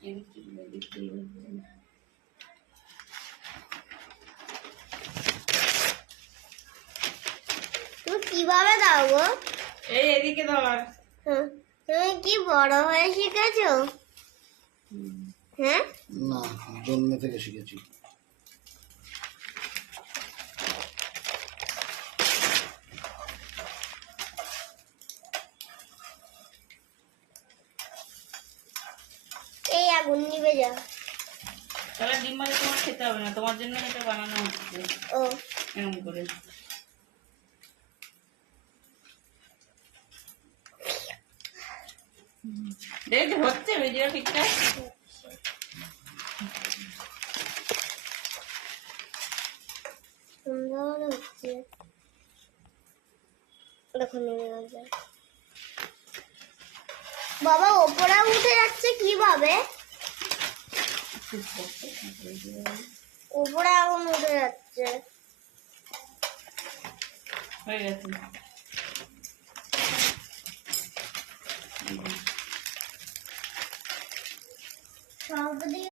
তুমি কিভাবে দাও গো? এই এদিকে ধর। তুমি কি বড় হয়ে শিখেছো? হ্যাঁ, না, জন্ম থেকে শিখেছি। এই আগুন নিভে যাও। তাহলে ডিম ভাজা তোমার খেতে হবে না, তোমার জন্য এটা বানানো হচ্ছে। ও এরকম করে দেখ হচ্ছে ভিডিও ঠিকঠাক। সুন্দর হচ্ছে, দেখো নেমে গেছে। বাবা ওপরে উঠে যাচ্ছে কিভাবে? উপরে আগুন উঠে যাচ্ছে। হয়ে গেছে।